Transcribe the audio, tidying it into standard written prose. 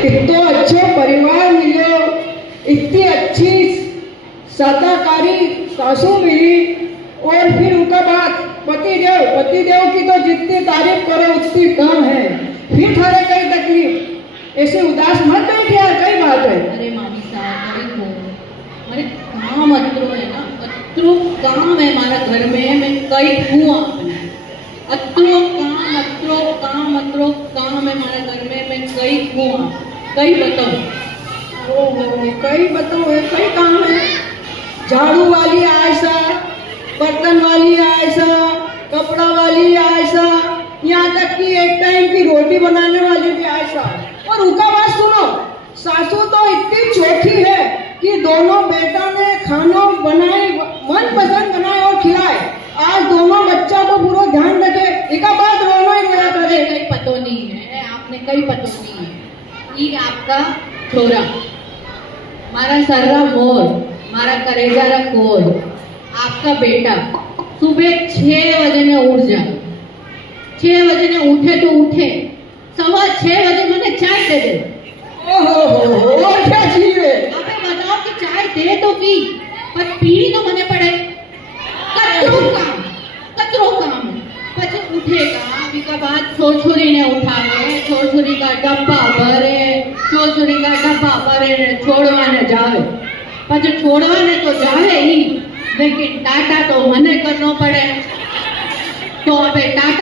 इतना अच्छा परिवार मिलो, इतनी अच्छी सदाकारी सासू मिली, और फिर उनका बात पतिदेव की तो जितनी तारीफ करो उतनी कम है। फिर थारे कई तकलीफ, ऐसे उदास मत बैठ यार, कई बात है। अरे मामी साहब कई को अरे काम अतरो है ना, अतरो काम है हमारा घर में, मैं कई हूँ आपने अतरो काम है हमारा घर में, मैं कई हूँ आप कई बताओ। ओहो, कई बताओ है, कई काम है। झाड़ू वाली आयसा, बर्तन वाली आयसा, कपड़ा वाली आयसा, यहाँ तक कि एक टाइम की रोटी बनाने वाली भी आयसा। और उनका बात सुनो, सासू तो इतनी छोटी है कि दोनों बेटा ने खाना बनाए, मन पसंद बनाए और खिलाए। आज दोनों बच्चा को पूरा ध्यान रखे, इनका बात रोना ही रोया करे। कई पतो नहीं है आपने, कई पतो नहीं है। ये आपका छोरा मारा सर्रा मोर, मारा करेजा रा कोर, आपका बेटा सुबह 6 बजे ने उठ जाए, 6 बजे ने उठे तो उठे, 6:15 बजे मैंने चाय दे दे। ओहो, और क्या चाहिए? अबे बताओ कि चाय दे तो पी, पर पीनी तो मने पड़े। कतरो काम પછી उठेगा बीका बाद छोरी ने उठावे, छोरी का डब्बा भरे, छोरी का डब्बा भरे छोड़वाने जावे, પછી छोड़वाने तो जावे ही, लेकिन टाटा तो मने करनो पड़े। तो अबे टाटा